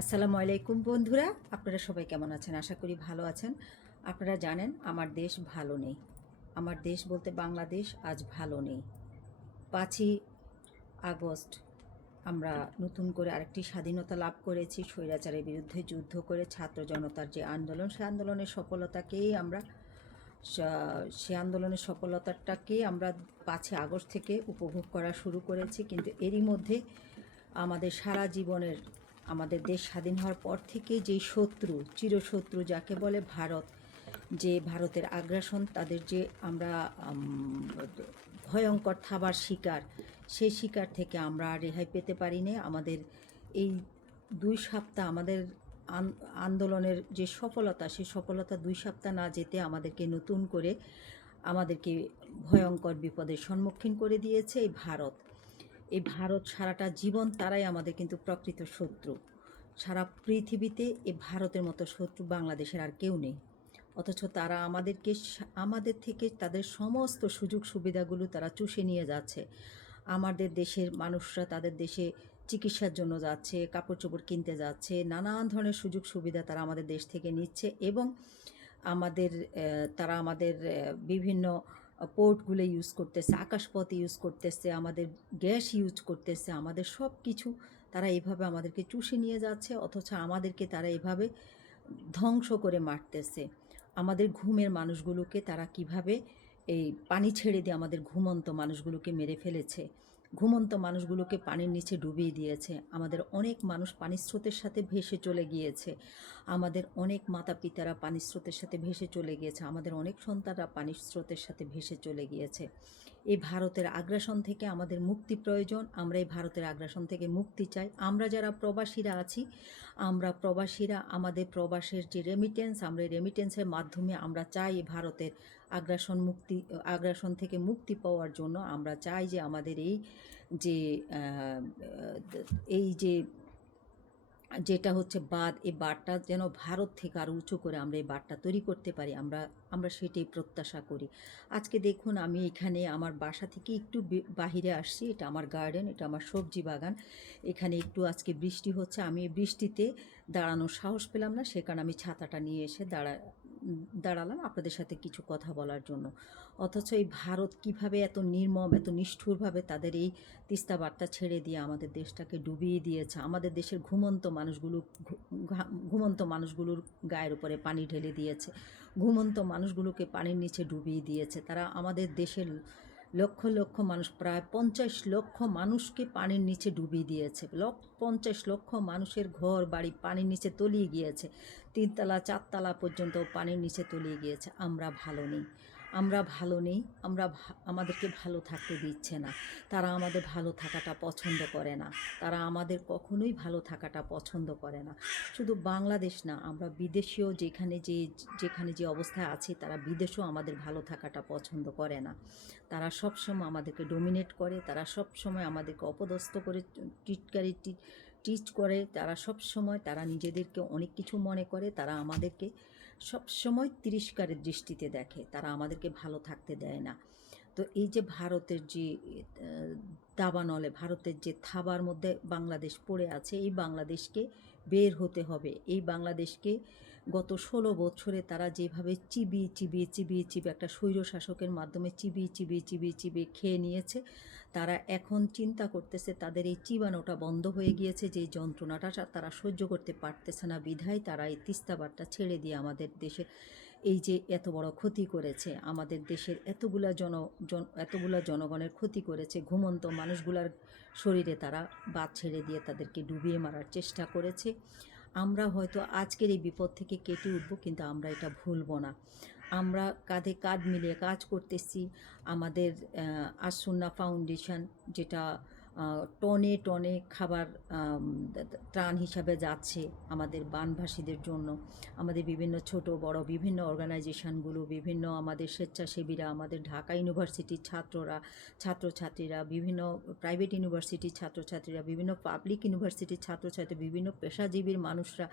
আসসালামু আলাইকুম বন্ধুরা, আপনারা সবাই কেমন আছেন? আশা করি ভালো আছেন। আপনারা জানেন, আমার দেশ ভালো নেই। আমার দেশ বলতে বাংলাদেশ আজ ভালো নেই। পাঁচই আগস্ট, আমরা নতুন করে আরেকটি স্বাধীনতা লাভ করেছি, স্বৈরাচারের বিরুদ্ধে যুদ্ধ করে ছাত্র জনতার যে আন্দোলন, সে আন্দোলনের সফলতাকেই আমরা সে আন্দোলনের সফলতাটাকে আমরা পাঁচই আগস্ট থেকে উপভোগ করা শুরু করেছি। কিন্তু এরই মধ্যে আমাদের সারা জীবনের আমাদের দেশ স্বাধীন হওয়ার পর থেকে যেই শত্রু, চিরশত্রু যাকে বলে ভারত, যে ভারতের আগ্রাসন, তাদের যে আমরা ভয়ঙ্কর থাবার শিকার, সেই শিকার থেকে আমরা রেহাই পেতে পারি পারিনি। আমাদের এই দুই সপ্তাহ আমাদের আন্দোলনের যে সফলতা, সেই সফলতা দুই সপ্তাহ না যেতে আমাদেরকে নতুন করে আমাদেরকে ভয়ঙ্কর বিপদের সম্মুখীন করে দিয়েছে এই ভারত। এই ভারত সারাটা জীবন তারাই আমাদের কিন্তু প্রকৃত শত্রু। সারা পৃথিবীতে এই ভারতের মতো শত্রু বাংলাদেশের আর কেউ নেই। অথচ তারা আমাদেরকে আমাদের থেকে তাদের সমস্ত সুযোগ সুবিধাগুলো তারা চুষে নিয়ে যাচ্ছে। আমাদের দেশের মানুষরা তাদের দেশে চিকিৎসার জন্য যাচ্ছে কাপড় চোপড় কিনতে যাচ্ছে, নানান ধরনের সুযোগ সুবিধা তারা আমাদের দেশ থেকে নিচ্ছে এবং আমাদের তারা আমাদের বিভিন্ন পোর্টগুলো ইউজ করতেছে, আকাশপথে ইউজ করতেছে, আমাদের গ্যাস ইউজ করতেছে, আমাদের সব কিছু তারা এভাবে আমাদেরকে চুষে নিয়ে যাচ্ছে, অথচ আমাদেরকে তারা এভাবে ধ্বংস করে মারতেছে। আমাদের ঘুমের মানুষগুলোকে তারা কীভাবে এই পানি ছেড়ে দিয়ে আমাদের ঘুমন্ত মানুষগুলোকে মেরে ফেলেছে? ঘুমন্ত মানুষগুলোকে পানির নিচে ডুবিয়ে দিয়েছে। আমাদের অনেক মানুষ পানির স্রোতের সাথে ভেসে চলে গিয়েছে। আমাদের অনেক মাতা পিতারা পানির স্রোতের সাথে ভেসে চলে গিয়েছে। আমাদের অনেক সন্তানরা পানির স্রোতের সাথে ভেসে চলে গিয়েছে। এই ভারতের আগ্রাসন থেকে আমাদের মুক্তি প্রয়োজন। আমরা এই ভারতের আগ্রাসন থেকে মুক্তি চাই। আমরা যারা প্রবাসীরা আছি, আমরা প্রবাসীরা আমাদের প্রবাসের যে রেমিটেন্স আমরা এই রেমিটেন্সের মাধ্যমে আমরা চাই ভারতের আগ্রাসন মুক্তি, আগ্রাসন থেকে মুক্তি পাওয়ার জন্য আমরা চাই যে আমাদের এই যে এই যে, যেটা হচ্ছে বাদ এই বারটা যেন ভারত থেকে আরও উঁচু করে আমরা এই বারটা তৈরি করতে পারি, আমরা আমরা সেটাই প্রত্যাশা করি। আজকে দেখুন আমি এখানে আমার বাসা থেকে একটু বাহিরে আসছি, এটা আমার গার্ডেন এটা আমার সবজি বাগান। এখানে একটু আজকে বৃষ্টি হচ্ছে, আমি বৃষ্টিতে দাঁড়ানোর সাহস পেলাম না, সে কারণে আমি ছাতাটা নিয়ে এসে দাঁড়া দাঁড়ালাম আপনাদের সাথে কিছু কথা বলার জন্য। অথচ এই ভারত কীভাবে এত নির্মম, এত নিষ্ঠুরভাবে তাদের এই তিস্তা বার্তা ছেড়ে দিয়ে আমাদের দেশটাকে ডুবিয়ে দিয়েছে, আমাদের দেশের ঘুমন্ত মানুষগুলো ঘুমন্ত মানুষগুলোর গায়ের উপরে পানি ঢেলে দিয়েছে, ঘুমন্ত মানুষগুলোকে পানির নিচে ডুবিয়ে দিয়েছে। তারা আমাদের দেশের লক্ষ লক্ষ মানুষ, প্রায় পঞ্চাশ লক্ষ মানুষকে পানির নিচে ডুবিয়ে দিয়েছে পঞ্চাশ লক্ষ মানুষের ঘর বাড়ি পানির নিচে তলিয়ে গিয়েছে। তিনতলা, চারতলা পর্যন্ত পানির নিচে তলিয়ে গিয়েছে। আমরা ভালো নেই। আমরা ভালো নেই। আমরা আমাদেরকে ভালো থাকতে দিচ্ছে না। তারা আমাদের ভালো থাকাটা পছন্দ করে না। তারা আমাদের কখনোই ভালো থাকাটা পছন্দ করে না। শুধু বাংলাদেশ না, আমরা বিদেশেও যেখানে যে যেখানে যে অবস্থায় আছি, তারা বিদেশেও আমাদের ভালো থাকাটা পছন্দ করে না। তারা সবসময় আমাদেরকে ডোমিনেট করে। তারা সবসময় আমাদেরকে অপদস্থ করে, টিটকারি টিচ করে, তারা সব সময় তারা নিজেদেরকে অনেক কিছু মনে করে, তারা আমাদেরকে সব সময় তিরস্কারের দৃষ্টিতে দেখে, তারা আমাদেরকে ভালো থাকতে দেয় না। তো এই যে ভারতের যে দাবানলে, ভারতের যে থাবার মধ্যে বাংলাদেশ পড়ে আছে, এই বাংলাদেশকে বের হতে হবে। এই বাংলাদেশকে গত ষোলো বছরে তারা যেভাবে চিবিয়ে চিবিয়ে চিবিয়ে চিবিয়ে একটা স্বৈর শাসকের মাধ্যমে চিবিয়ে চিবিয়ে চিবিয়ে চিবিয়ে খেয়ে নিয়েছে তারা এখন চিন্তা করতেছে তাদের এই চিবানোটা বন্ধ হয়ে গিয়েছে, যে যন্ত্রণাটা তারা সহ্য করতে পারতেছে না। বিধায় তারা এই তিস্তাবারটা ছেড়ে দিয়ে আমাদের দেশে এই যে এত বড় ক্ষতি করেছে, আমাদের দেশের এতগুলা জন জন, এতগুলা জনগণের ক্ষতি করেছে, ঘুমন্ত মানুষগুলার শরীরে তারা বাদ ছেড়ে দিয়ে তাদেরকে ডুবিয়ে মারার চেষ্টা করেছে। আমরা হয়তো আজকের এই বিপদ থেকে কেটে উঠবো, কিন্তু আমরা এটা ভুলবো না। আমরা কাঁধে কাঁধ মিলিয়ে কাজ করতেছি। আমাদের আসুন্না ফাউন্ডেশন যেটা টনে টনে খাবার ত্রাণ হিসাবে যাচ্ছে আমাদের বানভাসীদের জন্য। আমাদের বিভিন্ন ছোট, বড়, বিভিন্ন অর্গানাইজেশনগুলো বিভিন্ন আমাদের স্বেচ্ছাসেবীরা, আমাদের ঢাকা ইউনিভার্সিটির ছাত্ররা, ছাত্রছাত্রীরা, বিভিন্ন প্রাইভেট ইউনিভার্সিটির ছাত্রছাত্রীরা, বিভিন্ন পাবলিক ইউনিভার্সিটির ছাত্রছাত্রী, বিভিন্ন পেশাজীবীর মানুষরা,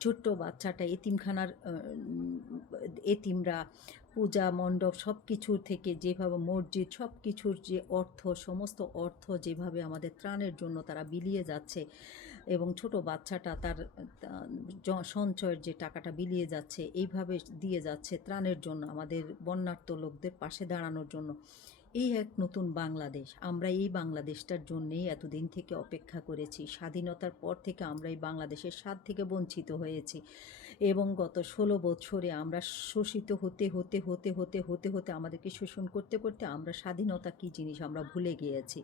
ছোট্ট বাচ্চাটা, এতিমখানার এতিমরা পূজা, মণ্ডপ সব কিছুর থেকে যেভাবে মসজিদ সব কিছুর যে অর্থ, সমস্ত অর্থ যেভাবে আমাদের ত্রাণের জন্য তারা বিলিয়ে যাচ্ছে এবং ছোট বাচ্চাটা তার সঞ্চয়ের যে টাকাটা বিলিয়ে যাচ্ছে, এইভাবে দিয়ে যাচ্ছে ত্রাণের জন্য আমাদের বন্যার্ত লোকদের পাশে দাঁড়ানোর জন্য। এই এক নতুন বাংলাদেশ, আমরা এই বাংলাদেশটার জন্যেই এতদিন থেকে অপেক্ষা করেছি। স্বাধীনতার পর থেকে আমরা এই বাংলাদেশের স্বাদ থেকে বঞ্চিত হয়েছি। এবং গত ষোলো বছরে আমরা শোষিত হতে হতে হতে হতে হতে হতে আমাদেরকে শোষণ করতে করতে আমরা স্বাধীনতা কী জিনিস আমরা ভুলে গিয়েছি।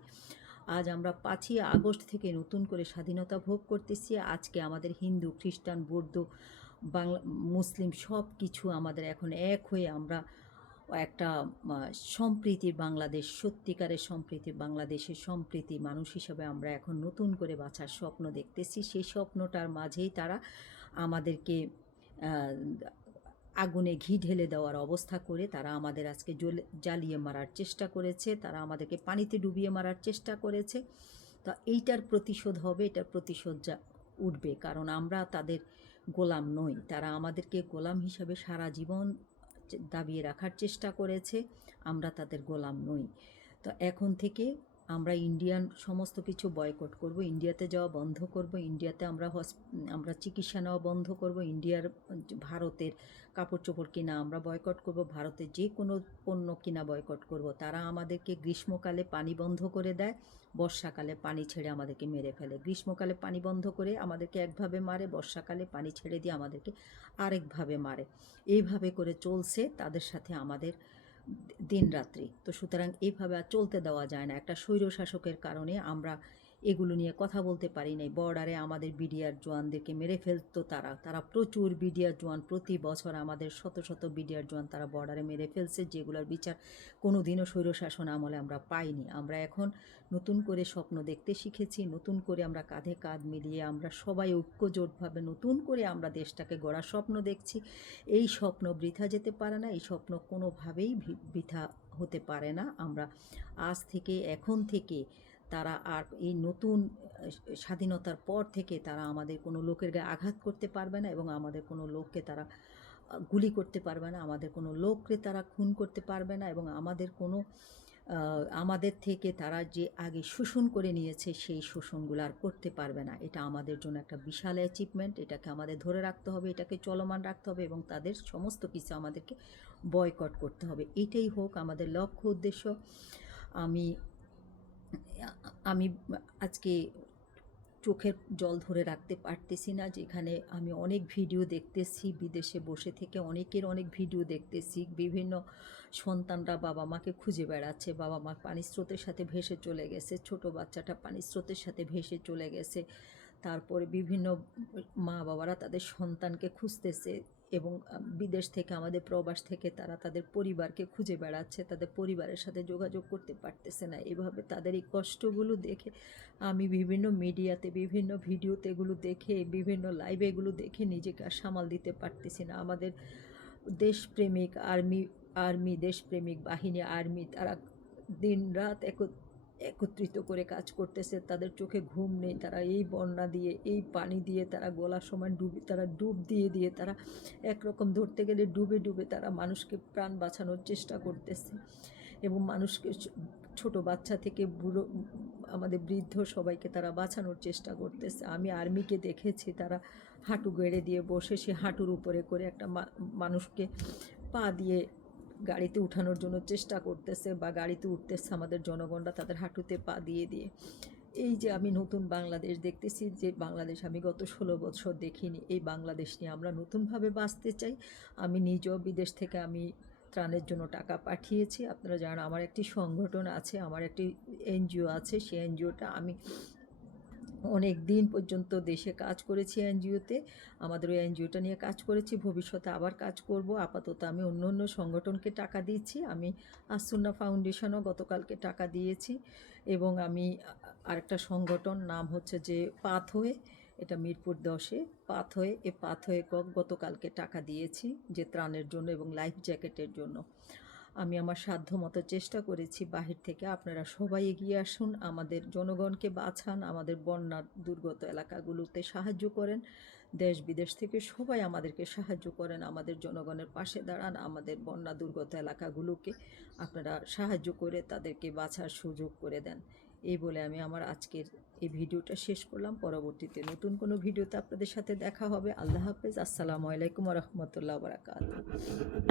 আজ আমরা পাঁচই আগস্ট থেকে নতুন করে স্বাধীনতা ভোগ করতেছি। আজকে আমাদের হিন্দু, খ্রিস্টান, বৌদ্ধ, বাংলা, মুসলিম সব কিছু আমাদের এখন এক হয়ে আমরা একটা সম্প্রীতির বাংলাদেশ, সত্যিকারের সম্প্রীতির বাংলাদেশের সম্প্রীতি মানুষ হিসাবে আমরা এখন নতুন করে বাঁচার স্বপ্ন দেখতেছি। সেই স্বপ্নটার মাঝেই তারা আমাদেরকে আগুনে ঘি ঢেলে দেওয়ার অবস্থা করে তারা আমাদের আজকে জ্বলে- জ্বালিয়ে মারার চেষ্টা করেছে, তারা আমাদেরকে পানিতে ডুবিয়ে মারার চেষ্টা করেছে। তো এইটার প্রতিশোধ হবে, এটার প্রতিশোধ যা উঠবে, কারণ আমরা তাদের গোলাম নই। তারা আমাদেরকে গোলাম হিসাবে সারা জীবন দাবিয়ে রাখার চেষ্টা করেছে, আমরা তাদের গোলাম নই। তো এখন থেকে আমরা ইন্ডিয়ান সমস্ত কিছু বয়কট করব ইন্ডিয়াতে যাওয়া বন্ধ করব ইন্ডিয়াতে আমরা হস- আমরা চিকিৎসা নেওয়া বন্ধ করব ইন্ডিয়ার ভারতের কাপড় চোপড় কিনা আমরা বয়কট করব, ভারতের যে কোনো পণ্য কিনা বয়কট করব। তারা আমাদেরকে গ্রীষ্মকালে পানি বন্ধ করে দেয়, বর্ষাকালে পানি ছেড়ে আমাদেরকে মেরে ফেলে। গ্রীষ্মকালে পানি বন্ধ করে আমাদেরকে একভাবে মারে, বর্ষাকালে পানি ছেড়ে দিয়ে আমাদেরকে আরেকভাবে মারে। এইভাবে করে চলছে, তাদের সাথে আমাদের দিন রাত্রি তো সুতরাং এইভাবে আর চলতে দেওয়া যায় না। একটা স্বৈর শাসকের কারণে আমরা এগুলো নিয়ে কথা বলতে পারি নাই। বর্ডারে আমাদের বিডিআর জওয়ানদেরকে মেরে ফেলতো তারা। তারা প্রচুর বিডিআর জোয়ান প্রতি বছর আমাদের শত শত বিডিআর জোয়ান তারা বর্ডারে মেরে ফেলছে। যেগুলোর বিচার কোনো দিনও স্বৈরশাসন আমলে আমরা পাইনি। আমরা এখন নতুন করে স্বপ্ন দেখতে শিখেছি। নতুন করে আমরা কাঁধে কাঁধ মিলিয়ে আমরা সবাই ঐক্যজোটভাবে নতুন করে আমরা দেশটাকে গড়ার স্বপ্ন দেখছি। এই স্বপ্ন বৃথা যেতে পারে না। এই স্বপ্ন কোনোভাবেই বৃথা হতে পারে না। আমরা আজ থেকে, এখন থেকে তারা আর এই নতুন স্বাধীনতার পর থেকে তারা আমাদের কোনো লোকের গায়ে আঘাত করতে পারবে না এবং আমাদের কোনো লোককে তারা গুলি করতে পারবে না, আমাদের কোনো লোককে তারা খুন করতে পারবে না এবং আমাদের কোনো আমাদের থেকে তারা যে আগে শোষণ করে নিয়েছে সেই শোষণগুলো আর করতে পারবে না। এটা আমাদের জন্য একটা বিশাল অ্যাচিভমেন্ট এটাকে আমাদের ধরে রাখতে হবে, এটাকে চলমান রাখতে হবে এবং তাদের সমস্ত কিছু আমাদেরকে বয়কট করতে হবে। এটাই হোক আমাদের লক্ষ্য উদ্দেশ্য। আমি আমি আজকে চোখের জল ধরে রাখতে পারতেছি না, যেখানে আমি অনেক ভিডিও দেখতেছি, বিদেশে বসে থেকে অনেকের অনেক ভিডিও দেখতেছি, বিভিন্ন সন্তানরা বাবা মাকে খুঁজে বেড়াচ্ছে, বাবা মা পানির স্রোতের সাথে ভেসে চলে গেছে, ছোট বাচ্চাটা পানির স্রোতের সাথে ভেসে চলে গেছে, তারপরে বিভিন্ন মা বাবারা তাদের সন্তানকে খুঁজতেছে এবং বিদেশ থেকে, আমাদের প্রবাস থেকে তারা তাদের পরিবারকে খুঁজে বেড়াচ্ছে, তাদের পরিবারের সাথে যোগাযোগ করতে পারতেছে না। এভাবে তাদের এই কষ্টগুলো দেখে আমি বিভিন্ন মিডিয়াতে, বিভিন্ন ভিডিওতে এগুলো দেখে, বিভিন্ন লাইভে এগুলো দেখে নিজেকে আর সামাল দিতে পারতেছি না। আমাদের দেশপ্রেমিক আর্মি আর্মি দেশপ্রেমিক বাহিনী, আর্মি তারা দিন রাত এক- একত্রিত করে কাজ করতেছে, তাদের চোখে ঘুম নেই, তারা এই বন্যা দিয়ে, এই পানি দিয়ে, তারা গলার সময় ডুবে, তারা ডুব দিয়ে দিয়ে তারা একরকম ধরতে গেলে ডুবে ডুবে তারা মানুষকে প্রাণ বাঁচানোর চেষ্টা করতেছে। এবং মানুষকে ছোট বাচ্চা থেকে বুড়ো, আমাদের বৃদ্ধ সবাইকে তারা বাঁচানোর চেষ্টা করতেছে। আমি আর্মিকে দেখেছি, তারা হাঁটু গেড়ে দিয়ে বসে, সে হাঁটুর উপরে করে একটা মানুষকে পা দিয়ে গাড়িতে উঠানোর জন্য চেষ্টা করতেছে বা গাড়িতে উঠতেছে আমাদের জনগণরা তাদের হাঁটুতে পা দিয়ে দিয়ে। এই যে আমি নতুন বাংলাদেশ দেখতেছি যে বাংলাদেশ আমি গত ষোলো বছর দেখিনি, এই বাংলাদেশ নিয়ে আমরা নতুনভাবে বাঁচতে চাই। আমি নিজেও বিদেশ থেকে আমি ত্রাণের জন্য টাকা পাঠিয়েছি। আপনারা জানেন আমার একটি সংগঠন আছে, আমার একটি এনজিও আছে, সেই এনজিওটা আমি অনেক দিন পর্যন্ত দেশে কাজ করেছি এনজিওতে। আমাদের ওই এনজিওটা নিয়ে কাজ করেছি, ভবিষ্যতে আবার কাজ করব। আপাতত আমি অন্য অন্য সংগঠনকে টাকা দিচ্ছি আমি আসুন্না ফাউন্ডেশনও গতকালকে টাকা দিয়েছি এবং আমি আরেকটা সংগঠন, নাম হচ্ছে যে পাথওয়ে, এটা মিরপুর দশে। পাথওয়ে, এ পাথওয়ে গতকালকে টাকা দিয়েছি যে ত্রাণের জন্য এবং লাইফ জ্যাকেটের জন্য। আমি আমার সাধ্য মতো চেষ্টা করেছি বাহির থেকে আপনারা সবাই এগিয়ে আসুন, আমাদের জনগণকে বাঁচান, আমাদের বন্যা দুর্গত এলাকাগুলোতে সাহায্য করেন, দেশ বিদেশ থেকে সবাই আমাদেরকে সাহায্য করেন, আমাদের জনগণের পাশে দাঁড়ান, আমাদের বন্যা দুর্গত এলাকাগুলোকে আপনারা সাহায্য করে তাদেরকে বাঁচার সুযোগ করে দেন। এই বলে আমি আমার আজকের এই ভিডিওটা শেষ করলাম। পরবর্তীতে নতুন কোনো ভিডিওতে আপনাদের সাথে দেখা হবে। আল্লাহ হাফেজ। আসসালামু আলাইকুম রহমতুল্লাহ বারাকাত